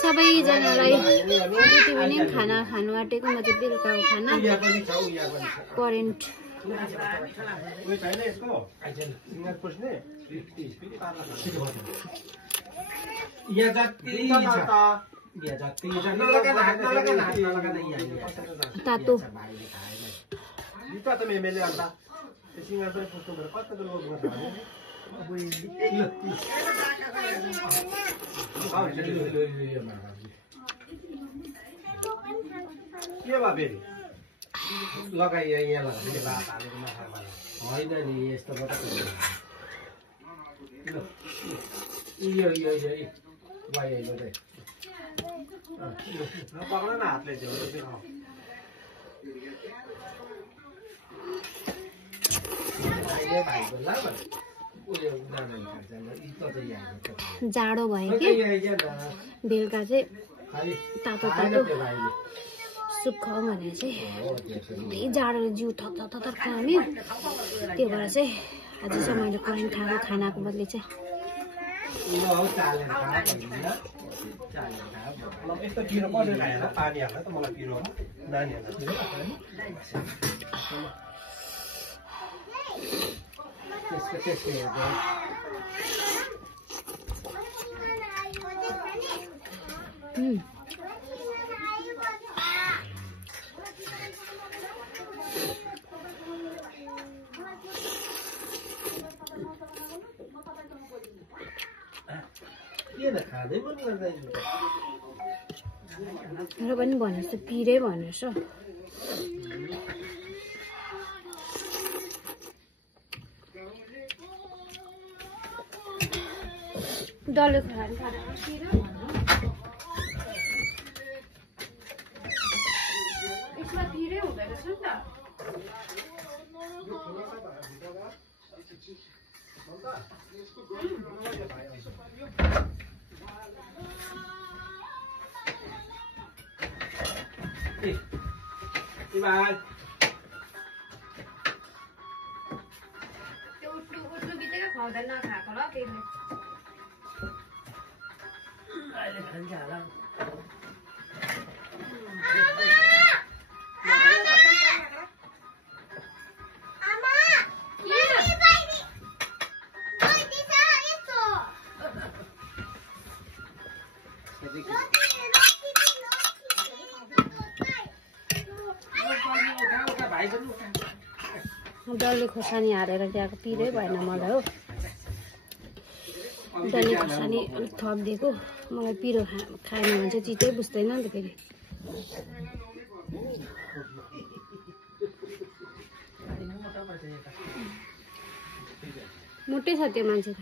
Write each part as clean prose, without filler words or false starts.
सबैजनालाई good evening खाना खानु आँटेको म चाहिँ बेलुकाको खाना करेन्ट तातो के भयो फेरि लगाइ यहाँ लगाउने भात हालेको माछा होइन नि यस्तो मात्र यो पक्र न हातले जाडो भयो कि बेलुका चाहिँ तातो तातो सुप खाऊ भने चाहिँ जाडोले जिउ थर खाम्यो त्यो भएर चाहिँ आज चाहिँ मैले करेन्ट खाएको खानाको बदली चाहिँ यस्तो पिरो कसरी खाएन पानी हाल्दा त मलाई पिरो नानीहरूलाई त्यसको त्यस्तै र पनि भनेछ पिरै भनेछ डल्ले खोर्सानी खाँदा पिरो यसमा पिरै हुँदैन रहेछ नि त्यो उठ्नु बित्तिकै खुवाउँदा नखाएको ल त्यसले अहिले खान्छ होला डल्ले खोर्सानी हालेर ल्याएको पिरै भएन मलाई हो डल्ले खोर्सानी अलिक थपिदिएको मलाई पिरो खाएन भने चाहिँ चितै बुझ्दैन नि त फेरि मोटै छ त्यो मान्छे त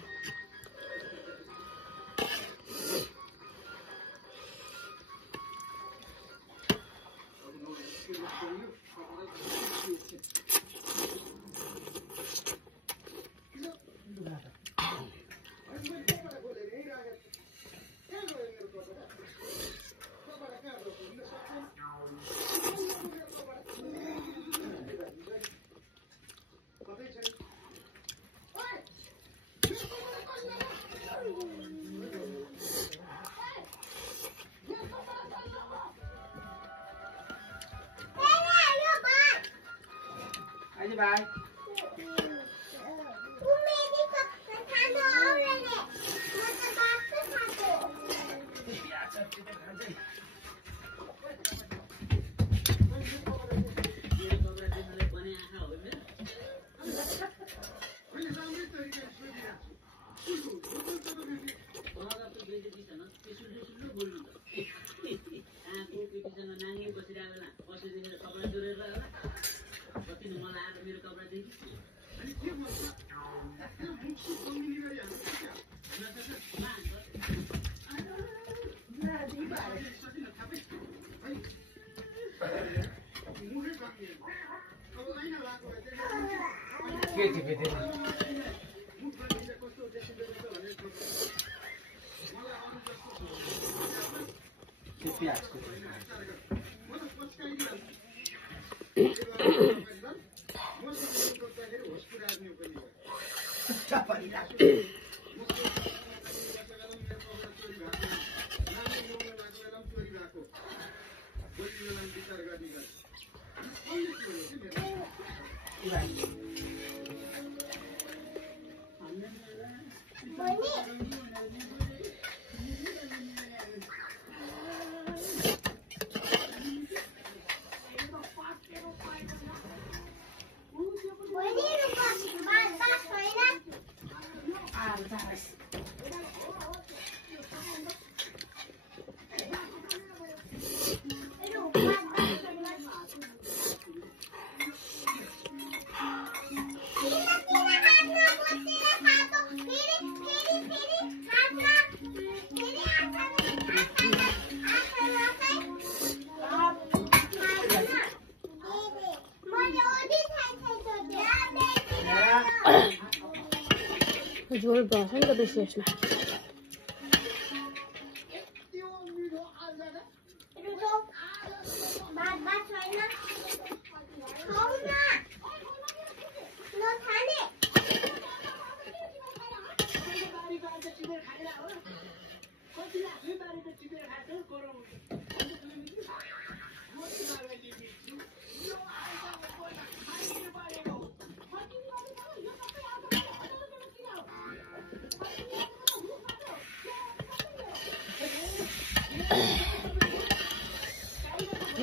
Bye. झोल भर्छ नि त बेसी यसमा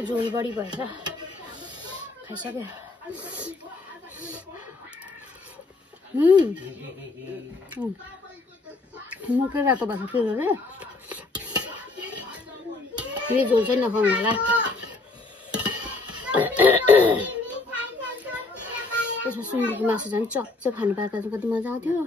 झोल बढी भएछ खाइसक्यो मुखै रातो भएको थियो अरे यो झोल चाहिँ नखाउनु होला त्यसमा सुँगुरको मासु झन् चप्चो खानु पाएको चाहिँ कति मजा आउँथ्यो